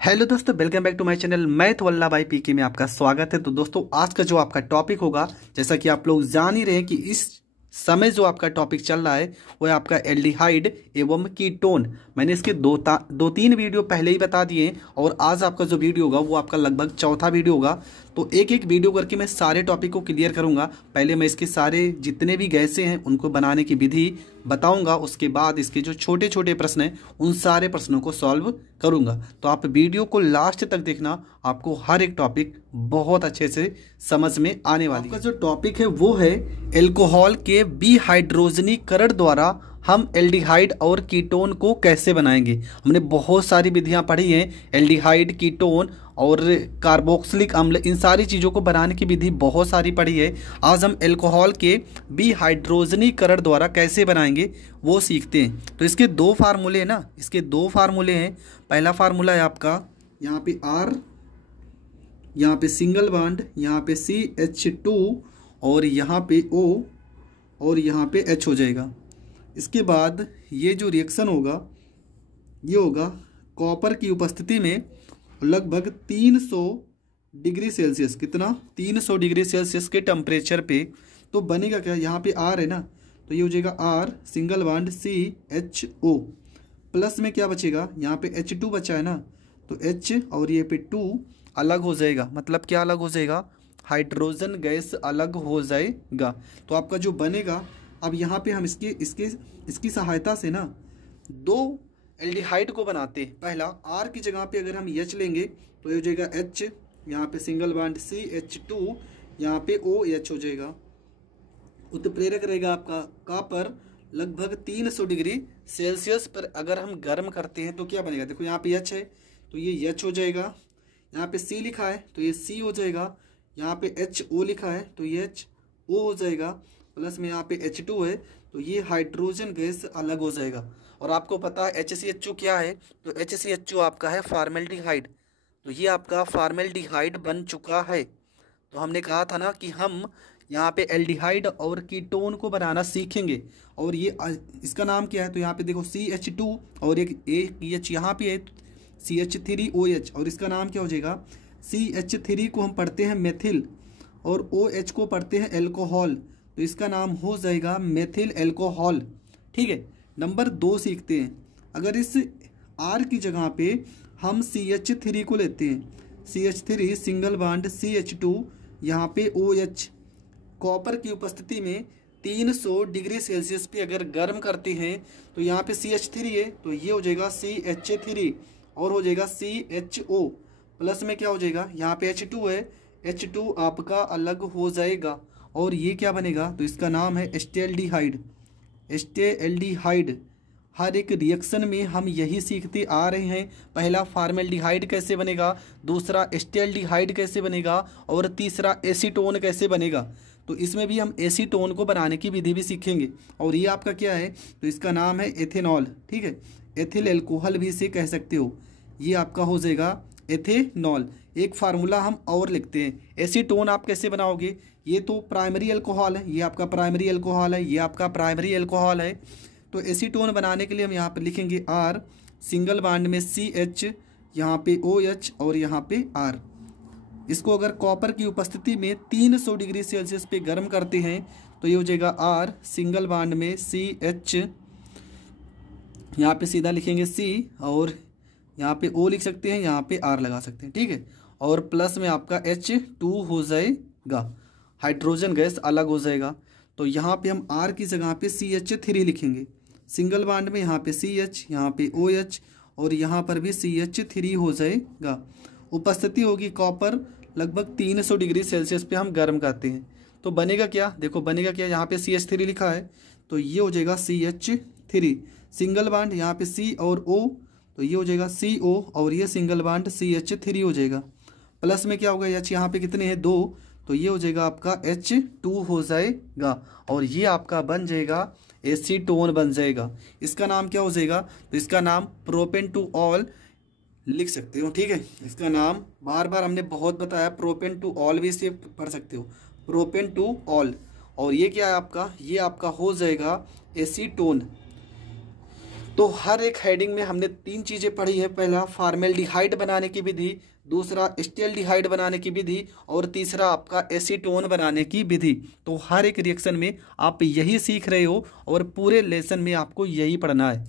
Hello दोस्तों, welcome back to my channel. मैं तो वल्लभ भाई पीके में आपका स्वागत है। तो दोस्तों, आज का जो आपका टॉपिक होगा, जैसा कि आप लोग जान ही रहे हैं कि इस समय जो आपका टॉपिक चल रहा है वो है आपका एल्डिहाइड एवं कीटोन। मैंने इसके दो तीन वीडियो पहले ही बता दिए हैं और आज आपका जो वीडियो होगा वो आपका लगभग चौथा वीडियो होगा। तो एक एक वीडियो करके मैं सारे टॉपिक को क्लियर करूंगा। पहले मैं इसके सारे जितने भी गैसें हैं उनको बनाने की विधि बताऊंगा, उसके बाद इसके जो छोटे छोटे प्रश्न हैं उन सारे प्रश्नों को सॉल्व करूंगा। तो आप वीडियो को लास्ट तक देखना, आपको हर एक टॉपिक बहुत अच्छे से समझ में आने वाली है। आपका जो टॉपिक है वो है एल्कोहल के विहाइड्रोजनीकरण द्वारा हम एल्डिहाइड और कीटोन को कैसे बनाएंगे। हमने बहुत सारी विधियां पढ़ी हैं, एल्डिहाइड, कीटोन और कार्बोक्सिलिक अम्ल, इन सारी चीज़ों को बनाने की विधि बहुत सारी पढ़ी है। आज हम एल्कोहल के विहाइड्रोजनीकरण द्वारा कैसे बनाएंगे वो सीखते हैं। तो इसके दो फार्मूले हैं ना, इसके दो फार्मूले हैं। पहला फार्मूला है आपका यहाँ पे R, यहाँ पे सिंगल बॉन्ड, यहाँ पे CH2 और यहाँ पे O और यहाँ पे H हो जाएगा। इसके बाद ये जो रिएक्शन होगा ये होगा कॉपर की उपस्थिति में लगभग 300 डिग्री सेल्सियस, कितना 300 डिग्री सेल्सियस के टेम्परेचर पे। तो बनेगा क्या, यहाँ पे R है ना, तो ये हो जाएगा R single bond CHO, plus में क्या बचेगा, यहाँ पे H2 बचा है ना, तो H और ये पे 2 अलग हो जाएगा। मतलब क्या अलग हो जाएगा, हाइड्रोजन गैस अलग हो जाएगा। तो आपका जो बनेगा, अब यहाँ पे हम इसकी सहायता से ना दो एल्डिहाइड को बनाते हैं। पहला R की जगह पे अगर हम H लेंगे तो ये हो जाएगा H, यहाँ पे सिंगल बॉन्ड CH2, यहाँ पे OH हो जाएगा। उत्प्रेरक रहेगा आपका कॉपर लगभग 300 डिग्री सेल्सियस पर अगर हम गर्म करते हैं तो क्या बनेगा, देखो यहाँ पे H है तो ये H हो जाएगा, यहाँ पे C लिखा है तो ये C हो जाएगा, यहाँ पे HO लिखा है तो ये HO हो जाएगा, प्लस में यहाँ पे H2 है तो ये हाइड्रोजन गैस अलग हो जाएगा। और आपको पता है HCHO क्या है, तो HCHO आपका है फॉर्मेल्डिहाइड। तो ये आपका फॉर्मेल्डिहाइड बन चुका है। तो हमने कहा था ना कि हम यहाँ पे एल्डिहाइड और कीटोन को बनाना सीखेंगे। और ये इसका नाम क्या है, तो यहाँ पे देखो CH2 और एक H यहाँ पे है CH3OH, और इसका नाम क्या हो जाएगा, CH3 को हम पढ़ते हैं मेथिल और OH को पढ़ते हैं एल्कोहल, तो इसका नाम हो जाएगा मेथिल एल्कोहल। ठीक है, नंबर 2 सीखते हैं। अगर इस R की जगह पे हम CH3 को लेते हैं, CH3 सिंगल बॉन्ड CH2, यहाँ पे OH, कॉपर की उपस्थिति में 300 डिग्री सेल्सियस पे अगर गर्म करते हैं तो यहाँ पे CH3 है तो ये हो जाएगा CH3 और हो जाएगा CHO, प्लस में क्या हो जाएगा, यहाँ पे H2 है, H2 आपका अलग हो जाएगा और ये क्या बनेगा, तो इसका नाम है एस्टेल्डिहाइड। एस्टेल्डिहाइड हर एक रिएक्शन में हम यही सीखते आ रहे हैं। पहला फॉर्मेल्डिहाइड कैसे बनेगा, दूसरा एस्टेल्डिहाइड कैसे बनेगा और तीसरा एसीटोन कैसे बनेगा। तो इसमें भी हम एसीटोन को बनाने की विधि भी सीखेंगे। और ये आपका क्या है, तो इसका नाम है एथेनॉल। ठीक है, एथिल एल्कोहल भी इसे कह सकते हो। ये आपका हो जाएगा एथेनॉल। एक फार्मूला हम और लिखते हैं, एसीटोन आप कैसे बनाओगे, ये तो प्राइमरी अल्कोहल है, ये आपका प्राइमरी अल्कोहल है, ये आपका प्राइमरी अल्कोहल है। तो एसीटोन बनाने के लिए हम यहाँ पे लिखेंगे R सिंगल बॉन्ड में CH, यहाँ पे OH और यहाँ पे R। इसको अगर कॉपर की उपस्थिति में 300 डिग्री सेल्सियस पे गर्म करते हैं तो ये हो जाएगा R सिंगल बॉन्ड में CH, यहाँ पे सीधा लिखेंगे C और यहाँ पे O लिख सकते हैं, यहाँ पे R लगा सकते हैं। ठीक है, और प्लस में आपका H2 हो जाएगा, हाइड्रोजन गैस अलग हो जाएगा। तो यहाँ पे हम R की जगह पे CH3 लिखेंगे, सिंगल बॉन्ड में यहाँ पे CH, यहाँ पे OH और यहाँ पर भी CH3 हो जाएगा। उपस्थिति होगी कॉपर लगभग 300 डिग्री सेल्सियस पे हम गर्म करते हैं तो बनेगा क्या, देखो बनेगा क्या, यहाँ पे CH3 लिखा है तो ये हो जाएगा CH3, सिंगल बॉन्ड यहाँ पे C और O तो ये हो जाएगा CO और ये सिंगल बॉन्ड CH3 हो जाएगा। प्लस में क्या होगा, H यहाँ पे कितने हैं 2, तो ये हो जाएगा आपका H2 हो जाएगा और ये आपका बन जाएगा एसीटोन बन जाएगा। इसका नाम क्या हो जाएगा, तो इसका नाम प्रोपेन टू ऑल लिख सकते हो। ठीक है, इसका नाम बार बार हमने बहुत बताया, प्रोपेन टू ऑल भी इसे पढ़ सकते हो, प्रोपेन टू ऑल। और ये क्या है आपका, ये आपका हो जाएगा एसीटोन। तो हर एक हेडिंग में हमने 3 चीज़ें पढ़ी है। पहला फॉर्मेल्डिहाइड बनाने की विधि, दूसरा एस्टेल्डिहाइड बनाने की विधि और तीसरा आपका एसीटोन बनाने की विधि। तो हर एक रिएक्शन में आप यही सीख रहे हो और पूरे लेसन में आपको यही पढ़ना है।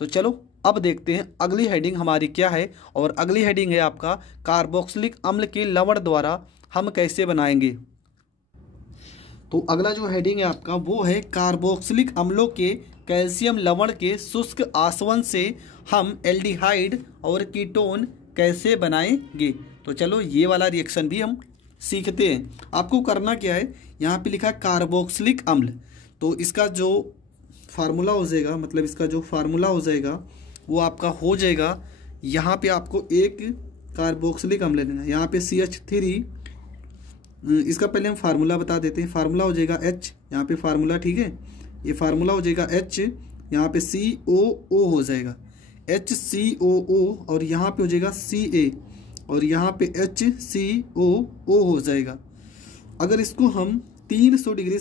तो चलो अब देखते हैं अगली हेडिंग हमारी क्या है। और अगली हेडिंग है आपका कार्बोक्सिलिक अम्ल के लवण द्वारा हम कैसे बनाएंगे। तो अगला जो हेडिंग है आपका वो है कार्बोक्सिलिक अम्लों के कैल्शियम लवण के शुष्क आसवन से हम एल्डिहाइड और कीटोन कैसे बनाएंगे। तो चलो ये वाला रिएक्शन भी हम सीखते हैं। आपको करना क्या है, यहाँ पे लिखा है कार्बोक्सिलिक अम्ल, तो इसका जो फार्मूला हो जाएगा, मतलब इसका जो फार्मूला हो जाएगा वो आपका हो जाएगा, यहाँ पे आपको एक कार्बोक्सिलिक अम्ल लेना है, यहाँ पे CH3, इसका पहले हम फार्मूला बता देते हैं। फार्मूला हो जाएगा H, यहाँ पे फार्मूला, ठीक है, ये फार्मूला हो जाएगा H, यहाँ पे COO हो जाएगा HCOO और यहाँ पे हो जाएगा Ca और यहाँ पे HCOO हो जाएगा। अगर इसको हम 300 डिग्री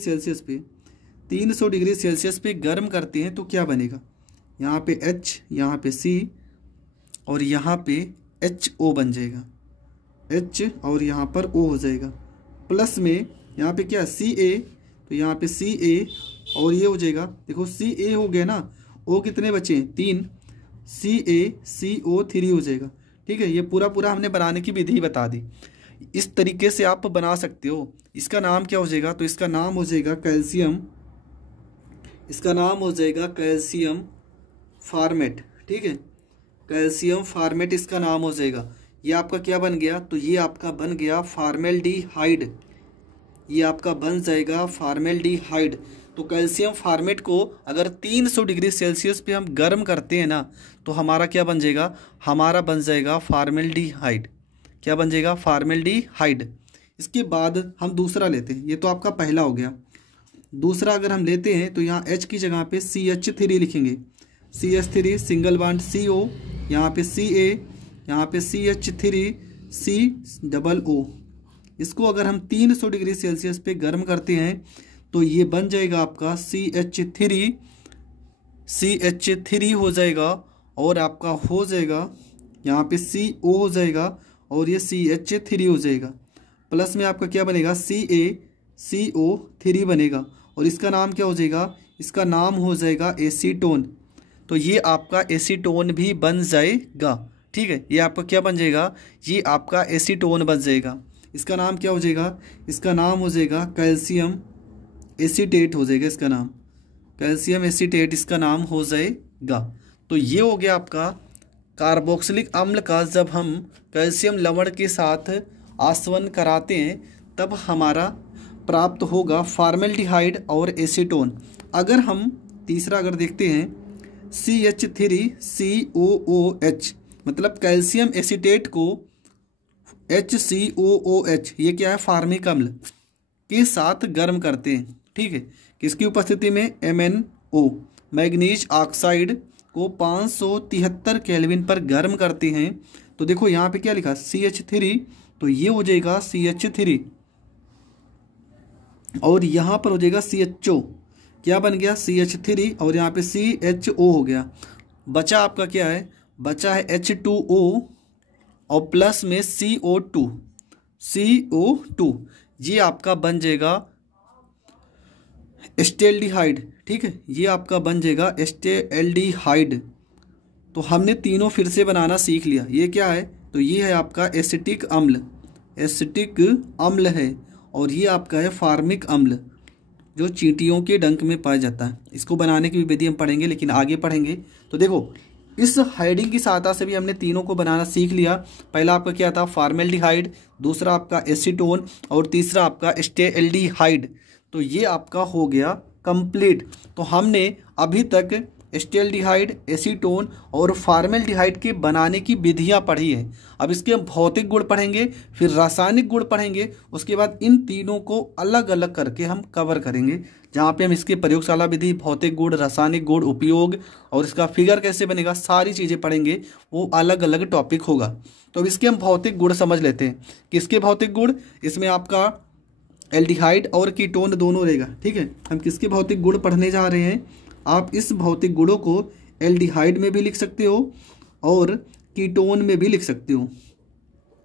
सेल्सियस पे गर्म करते हैं तो क्या बनेगा, यहाँ पे H, यहाँ पे C और यहाँ पे HO बन जाएगा, H और यहाँ पर O हो जाएगा। प्लस में यहाँ पे क्या Ca, तो यहाँ पे Ca और ये हो जाएगा, देखो Ca हो गया ना, O कितने बचे हैं 3, CaCO3 हो जाएगा। ठीक है, ये पूरा हमने बनाने की विधि बता दी। इस तरीके से आप बना सकते हो। इसका नाम क्या हो जाएगा, तो इसका नाम हो जाएगा कैल्शियम, इसका नाम हो जाएगा कैल्शियम फार्मेट। ठीक है, कैल्शियम फार्मेट इसका नाम हो जाएगा। ये आपका क्या बन गया, तो ये आपका बन गया फॉर्मेल्डिहाइड, ये आपका बन जाएगा फॉर्मेल्डिहाइड। तो कैल्शियम फार्मेट को अगर 300 डिग्री सेल्सियस पे हम गर्म करते हैं ना, तो हमारा क्या बन जाएगा, हमारा बन जाएगा फॉर्मेल्डिहाइड। क्या बन जाएगा, फॉर्मेल्डिहाइड। इसके बाद हम दूसरा लेते हैं, ये तो आपका पहला हो गया। दूसरा अगर हम लेते हैं तो यहाँ H की जगह पे CH3 लिखेंगे, CH3 सिंगल बॉन्ड CO, यहाँ पे Ca, यहाँ पे CH3 COO। इसको अगर हम 300 डिग्री सेल्सियस पे गर्म करते हैं तो ये बन जाएगा आपका CH3 हो जाएगा और आपका हो जाएगा यहाँ पे CO हो जाएगा और ये CH3 हो जाएगा। प्लस में आपका क्या बनेगा, CaCO3 बनेगा और इसका नाम क्या हो जाएगा, इसका नाम हो जाएगा एसीटोन। तो ये आपका एसीटोन भी बन जाएगा। ठीक है, ये आपका क्या बन जाएगा, ये आपका एसीटोन बन जाएगा। इसका नाम क्या हो जाएगा, इसका नाम हो जाएगा कैल्शियम एसीटेट हो जाएगा, इसका नाम कैल्शियम एसीटेट इसका नाम हो जाएगा। तो ये हो गया आपका कार्बोक्सिलिक अम्ल का, जब हम कैल्शियम लवण के साथ आसवन कराते हैं तब हमारा प्राप्त होगा फॉर्मेल्डिहाइड और एसीटोन। अगर हम तीसरा अगर देखते हैं CH3COOH, मतलब कैल्शियम एसीटेट को HCOOH, ये क्या है, फार्मिक अम्ल के साथ गर्म करते हैं। ठीक है, किसकी उपस्थिति में, MnO मैग्नीज ऑक्साइड को 573 केल्विन पर गर्म करते हैं। तो देखो यहाँ पे क्या लिखा, CH3, तो ये हो जाएगा CH3 और यहाँ पर हो जाएगा CHO। क्या बन गया, CH3 और यहाँ पे CHO हो गया। बचा आपका क्या है, बचा है H2O और प्लस में CO2। ये आपका बन जाएगा एस्टेल्डिहाइड। ठीक है, ये आपका बन जाएगा एस्टेल्डिहाइड। तो हमने तीनों फिर से बनाना सीख लिया। ये क्या है, तो ये है आपका एसिटिक अम्ल है और ये आपका है फार्मिक अम्ल जो चींटियों के डंक में पाया जाता है। इसको बनाने की विधि हम पढ़ेंगे, लेकिन आगे पढ़ेंगे। तो देखो इस हेडिंग की सहायता से भी हमने तीनों को बनाना सीख लिया। पहला आपका क्या था, फॉर्मेल्डिहाइड, दूसरा आपका एसीटोन और तीसरा आपका एस्टेल्डिहाइड। तो ये आपका हो गया कंप्लीट। तो हमने अभी तक एस्टेल्डिहाइड, एसीटोन और फॉर्मेल्डिहाइड के बनाने की विधियां पढ़ी है। अब इसके हम भौतिक गुण पढ़ेंगे, फिर रासायनिक गुण पढ़ेंगे, उसके बाद इन तीनों को अलग अलग करके हम कवर करेंगे, जहाँ पे हम इसके प्रयोगशाला विधि, भौतिक गुण, रासायनिक गुण, उपयोग और इसका फिगर कैसे बनेगा, सारी चीज़ें पढ़ेंगे। वो अलग अलग टॉपिक होगा। तो अब इसके हम भौतिक गुण समझ लेते हैं। किसके भौतिक गुण, इसमें आपका एल्डिहाइड और कीटोन दोनों रहेगा। ठीक है, हम किसके भौतिक गुण पढ़ने जा रहे हैं, आप इस भौतिक गुणों को एल्डिहाइड में भी लिख सकते हो और कीटोन में भी लिख सकते हो।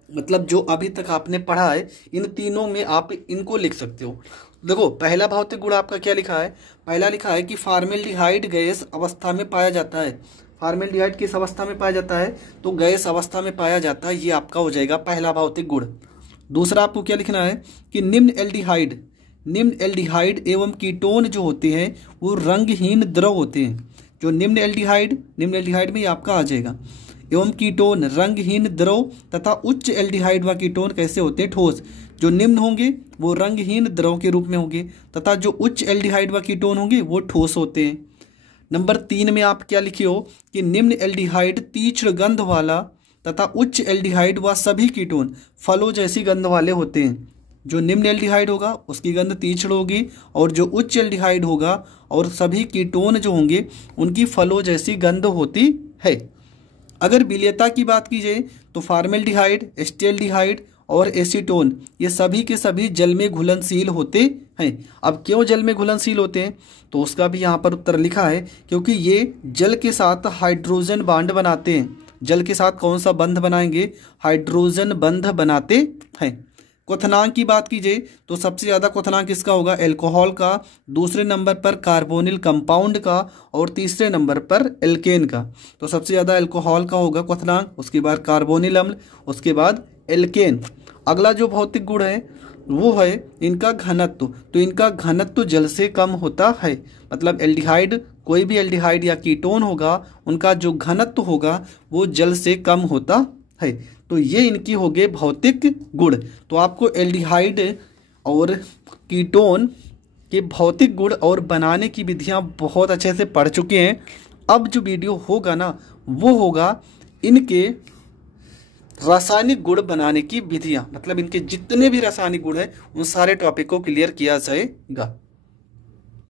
मतलब जो अभी तक आपने पढ़ा है इन तीनों में आप इनको लिख सकते हो। देखो पहला भौतिक गुण आपका क्या लिखा है, पहला लिखा है कि फॉर्मेल्डिहाइड गैस अवस्था में पाया जाता है। फॉर्मेल्डिहाइड किस अवस्था में पाया जाता है, तो गैस अवस्था में पाया जाता है, ये आपका हो जाएगा पहला भौतिक गुण। दूसरा आपको क्या लिखना है कि निम्न एल्डिहाइड एवं कीटोन जो होते हैं वो रंगहीन द्रव होते हैं। जो निम्न एल्डिहाइड में ये आपका आ जाएगा, एवं कीटोन रंगहीन द्रव तथा उच्च एल्डिहाइड व कीटोन कैसे होते हैं, ठोस। जो निम्न होंगे वो रंगहीन द्रव के रूप में होंगे तथा जो उच्च एल्डिहाइड व कीटोन होंगे वो ठोस होते हैं। नंबर 3 में आप क्या लिखे हो कि निम्न एल्डिहाइड तीक्ष्ण गंध वाला तथा उच्च एल्डिहाइड व सभी कीटोन फलों जैसी गंध वाले होते हैं। जो निम्न एल्डिहाइड होगा उसकी गंध तीक्ष्ण होगी और जो उच्च एल्डिहाइड होगा और सभी कीटोन जो होंगे उनकी फलों जैसी गंध होती है। अगर विलेयता की बात की जाए तो फॉर्मेल्डिहाइड, एस्टेल्डिहाइड और एसीटोन ये सभी के सभी जल में घुलनशील होते हैं। अब क्यों जल में घुलनशील होते हैं, तो उसका भी यहाँ पर उत्तर लिखा है, क्योंकि ये जल के साथ हाइड्रोजन बॉन्ड बनाते हैं। जल के साथ कौन सा बंध बनाएंगे, हाइड्रोजन बंध बनाते हैं। क्वथनांक की बात कीजिए तो सबसे ज़्यादा क्वथनांक किसका होगा, एल्कोहल का, दूसरे नंबर पर कार्बोनिल कंपाउंड का और तीसरे नंबर पर एल्केन का। तो सबसे ज़्यादा एल्कोहल का होगा क्वथनांक, उसके बाद कार्बोनिल अम्ल, उसके बाद एल्केन। अगला जो भौतिक गुण है वो है इनका घनत्व। तो इनका घनत्व जल से कम होता है, मतलब एल्डिहाइड, कोई भी एल्डिहाइड या कीटोन होगा उनका जो घनत्व होगा वो जल से कम होता है। तो ये इनकी हो गए भौतिक गुण। तो आपको एल्डिहाइड और कीटोन के भौतिक गुण और बनाने की विधियां बहुत अच्छे से पढ़ चुके हैं। अब जो वीडियो होगा ना वो होगा इनके रासायनिक गुण बनाने की विधियां, मतलब इनके जितने भी रासायनिक गुण हैं उन सारे टॉपिक को क्लियर किया जाएगा।